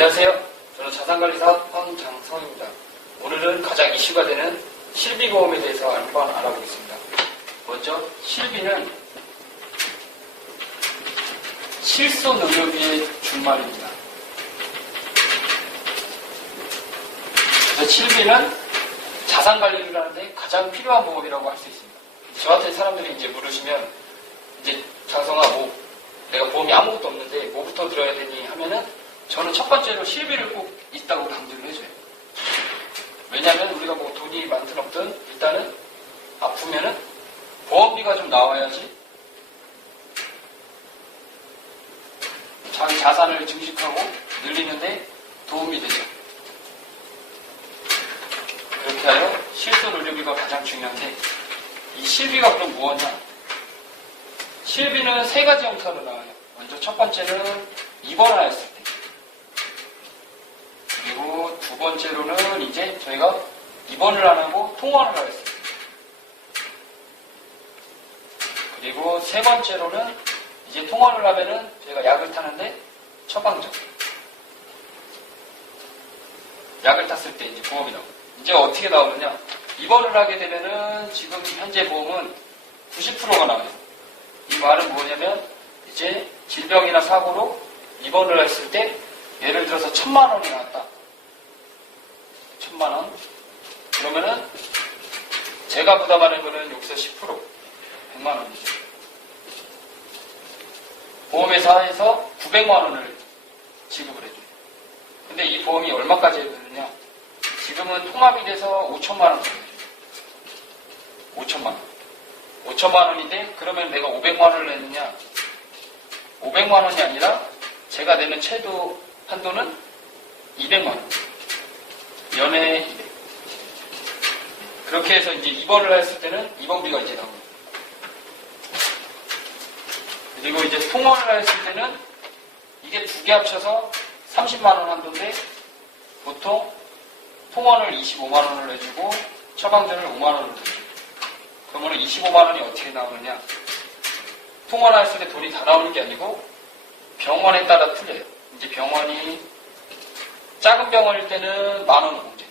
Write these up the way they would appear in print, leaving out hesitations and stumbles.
안녕하세요. 저는 자산관리사 황장성입니다. 오늘은 가장 이슈가 되는 실비보험에 대해서 한번 알아보겠습니다. 먼저 실비는 실손의료비의 준말입니다. 그래서 실비는 자산관리를 하는데 가장 필요한 보험이라고 할 수 있습니다. 저한테 사람들이 이제 물으시면 이제 장성아 내가 보험이 아무것도 없는데 뭐부터 들어야 되니 하면은 저는 첫 번째로 실비를 꼭 있다고 강조를 해줘요. 왜냐하면 우리가 돈이 많든 없든 일단은 아프면은 보험비가 좀 나와야지 자기 자산을 증식하고 늘리는데 도움이 되죠. 그렇게 하여 실손 의료비가 가장 중요한데 이 실비가 그럼 무엇이냐? 실비는 세 가지 형태로 나와요. 먼저 첫 번째는 입원하였을 때. 그리고 두 번째로는 이제 저희가 입원을 안 하고 통원을 하였을 때. 그리고 세 번째로는 이제 통원을 하면은 저희가 약을 타는데 처방전. 약을 탔을 때 이제 보험이 나오고. 이제 어떻게 나오느냐? 입원을 하게 되면은 지금 현재 보험은 90%가 나와요. 이 말은 뭐냐면 이제 질병이나 사고로 입원을 했을 때 예를 들어서 1000만 원이 나왔다. 1000만 원. 그러면은 제가 부담하는 거는 여기서 10%, 100만 원이죠. 보험회사에서 900만 원을 지급을 해줘요. 근데 이 보험이 얼마까지 해주느냐? 지금은 통합이 돼서 5천만 원까지 해줘요. 5천만 원. 5천만 원인데 그러면 내가 500만 원을 냈느냐? 500만 원이 아니라 제가 내는 최도 한도는 200만 원. 연회에 200. 그렇게 해서 이제 입원을 했을 때는 입원비가 이제 나옵니다. 그리고 이제 통원을 했을 때는 이게 두 개 합쳐서 30만 원 한도인데 보통 통원을 25만 원을 내주고 처방전을 5만 원을 내주고 그러면 25만 원이 어떻게 나오느냐? 통원했을 때 돈이 다 나오는 게 아니고 병원에 따라 틀려요. 이제 병원이 작은 병원일 때는 10,000원 공제.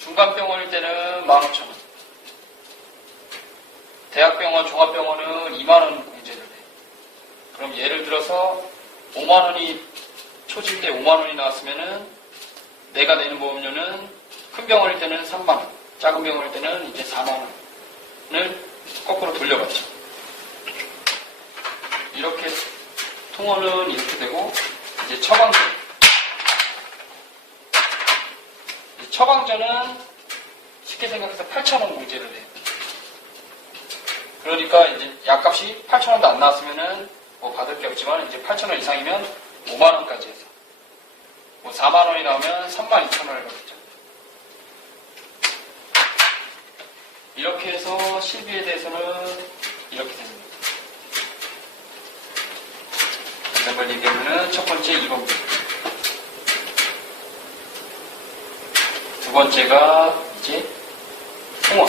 중간병원일 때는 15,000원. 대학병원, 종합병원은 2만 원 공제를 해요. 그럼 예를 들어서 5만 원이 초질 때 5만 원이 나왔으면은 내가 내는 보험료는 큰 병원일 때는 3만 원, 작은 병원일 때는 이제 4만 원을 거꾸로 돌려받죠. 이렇게 통원은 이렇게 되고 이제 처방전. 처방전은 쉽게 생각해서 8,000원 공제를 해요. 그러니까 이제 약값이 8,000원도 안 나왔으면은 받을 게 없지만 이제 8,000원 이상이면 5만 원까지 해서 4만 원이 나오면 32,000원을 받겠죠. 이렇게 해서 실비에 대해서는 이렇게 됩니다. 한번 얘기하면은 첫 번째 입원비. 두 번째가 이제 통원.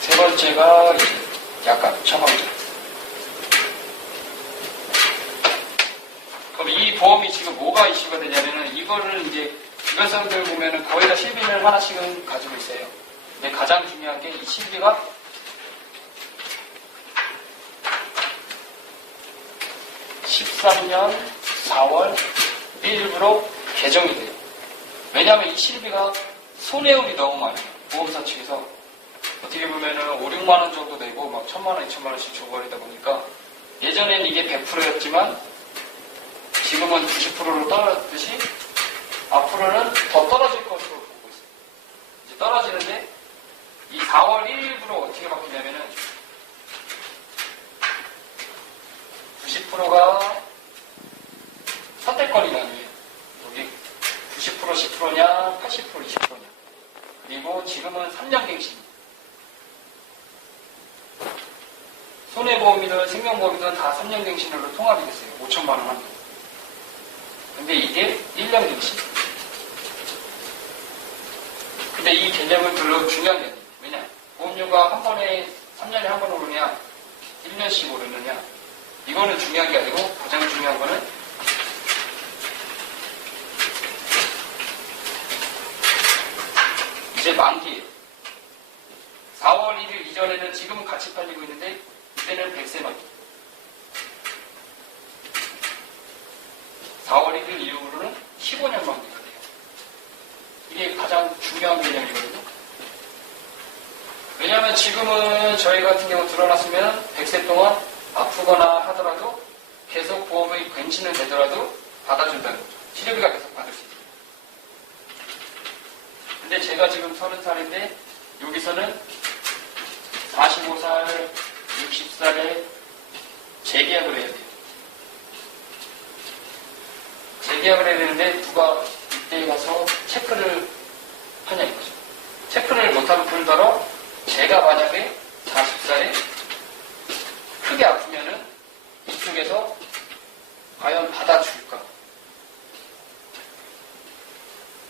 세 번째가 이제 약값, 처방전. 그럼 이 보험이 지금 뭐가 이슈가 되냐면은 이거를 이제 주변 사람들 보면은 거의 다 실비를 하나씩은 가지고 있어요. 근데 가장 중요한 게 이 실비가 (13년 4월 1일부로) 개정이 돼요. 왜냐하면 이 실비가 손해율이 너무 많아요. 보험사 측에서 어떻게 보면은 5, 6만 원 정도 내고 막 1,000만 원, 2,000만 원씩 줘버리다 보니까 예전에는 이게 100%였지만 지금은 90%로 떨어졌듯이 앞으로는 더 떨어질 것으로 보고 있어요. 이제 떨어지는데 이 4월 1일부로 어떻게 바뀌냐면은 90%가 선택권이 나뉘어요. 여기 90% 10%냐 80% 20%냐. 그리고 지금은 3년갱신. 손해보험이든 생명보험이든 다 3년갱신으로 통합이 됐어요. 5천만 원 한도. 근데 이게 1년갱신. 근데 이 개념은 별로 중요한 게 아니에요. 왜냐? 보험료가 한 번에 3년에 한 번 오르냐, 1년씩 오르느냐, 이거는 중요한 게 아니고 가장 중요한 거는 이제 만기예요. 4월 1일 이전에는 지금은 같이 팔리고 있는데 이때는 100세 만기. 4월 1일 이후로는 15년 만기가 돼요. 이게 가장 중요한 개념이거든요. 왜냐하면 지금은 저희 같은 경우 드러났으면 100세 동안 아프거나 하더라도 계속 보험의 갱신은 되더라도 받아준다는 거죠. 치료비가 계속 받을 수 있어요. 근데 제가 지금 30살인데 여기서는 45살, 60살에 재계약을 해야 돼요. 재계약을 해야 되는데 누가 이때 가서 체크를 하냐 이거죠. 체크를 못하는 뿐더러 제가 만약에 40살에 크게 아프면은 이쪽에서 과연 받아줄까?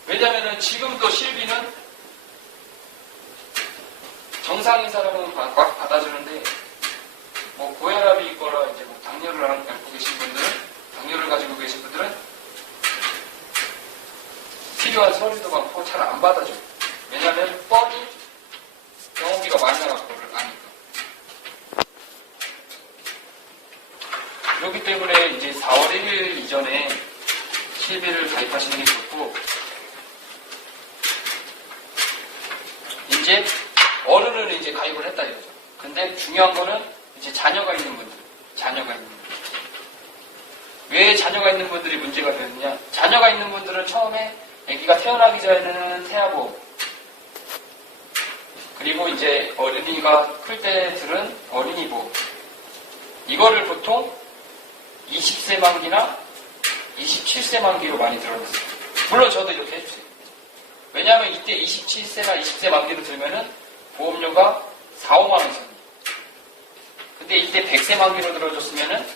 왜냐면은 지금도 실비는 정상인 사람은 막 받아주는데 뭐 고혈압이 있거나 이제 뭐 당뇨를 앓고 계신 분들은 당뇨를 가지고 계신 분들은 필요한 서류도 많고 잘 안 받아줘요. 왜냐하면 뻔히 병원비가 많이 나갈 거를 아니까. 그렇기 때문에 이제 4월 1일 이전에 실비를 가입하시는 게 좋고, 이제 어른은 이제 가입을 했다 이거죠. 근데 중요한 거는 이제 자녀가 있는 분들, 왜 자녀가 있는 분들이 문제가 되느냐? 자녀가 있는 분들은 처음에 아기가 태어나기 전에는 태아보험, 그리고 이제 어린이가 클 때 들은 어린이 보험, 이거를 보통 20세 만기나 27세 만기로 많이 들어놨어요. 물론 저도 이렇게 해주세요. 왜냐하면 이때 27세나 20세 만기로 들면은 보험료가 4, 5만 원 선이에요. 근데 이때 100세 만기로 들어줬으면은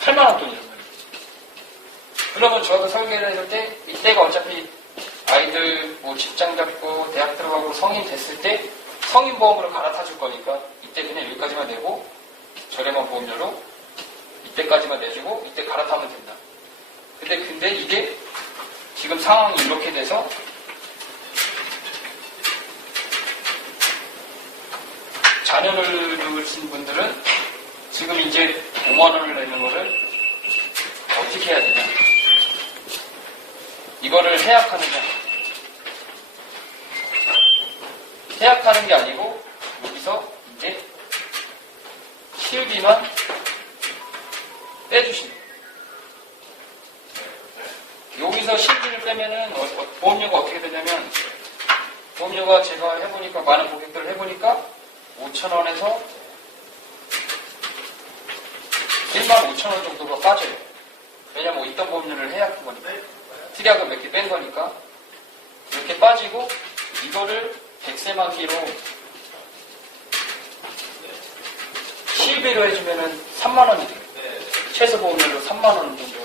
8만 원 돈이란 말이에요. 그러면 저도 설계를 해줄 때 이때가 어차피 아이들 뭐 직장 잡고 대학 들어가고 성인 됐을 때 성인 보험으로 갈아타 줄 거니까 이때 그냥 여기까지만 내고 저렴한 보험료로 이때까지만 내주고 이때 갈아타면 된다. 근데 이게 지금 상황이 이렇게 돼서 자녀를 두신 분들은 지금 이제 5만 원을 내는 거를 어떻게 해야 되냐? 이거를 해약하느냐? 해약하는 게 아니고 여기서 이제 실비만 빼주시는 거예요. 여기서 실비를 빼면은 보험료가 어떻게 되냐면, 보험료가 제가 해보니까 많은 고객들을 해보니까 5,000원에서 15,000원 정도가 빠져요. 왜냐면 있던 보험료를 해약한 거니까, 특약은 몇 개 뺀 거니까 이렇게 빠지고, 이거를 100세 만기로 실비로 해주면은 3만 원이 돼요. 최소 보험료로 3만 원 정도.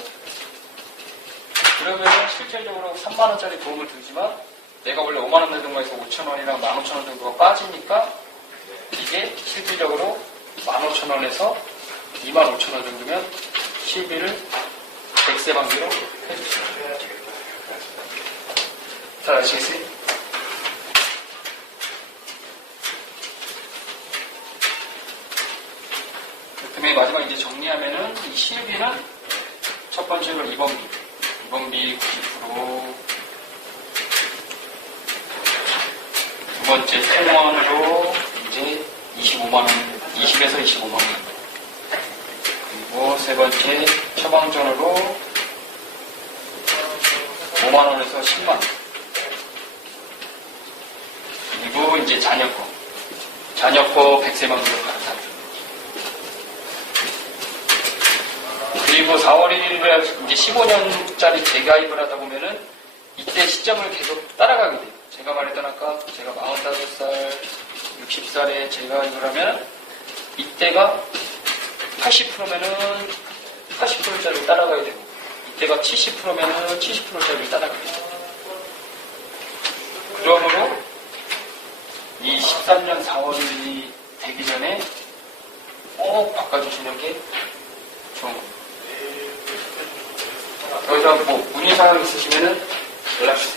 그러면 실질적으로 3만 원짜리 보험을 들지만 내가 원래 5만 원 내던 거에서 5,000원이랑 15,000원 정도가 빠지니까 이게 실질적으로 15,000원에서 25,000원 정도면 실비를 100세 만기로 해주세요. 잘 아시겠어요? 그다음에 마지막 이제 정리하면은 이 실비는 첫 번째로 2번비 90%, 두 번째 생원으로 이제 25만 원, 20에서 25만 원, 그리고 세 번째 처방전으로 5만 원에서 10만 원, 그리고 이제 자녀거 100세 만기로 갈아타죠. 그리고 4월 1일에 이제 15년짜리 재가입을 하다 보면은 이때 시점을 계속 따라가게 돼요. 제가 말했던 아까 제가 45살, 60살에 재가입을 하면 이때가 80%면은 80%짜리를 따라가야 되고, 이때가 70%면은 70%짜리를 따라가야 돼요. 그러므로 이 13년 4월이 되기 전에 꼭 바꿔주시는 게 좋은 겁니다. 여기서 뭐 문의사항 있으시면은 연락 주세요.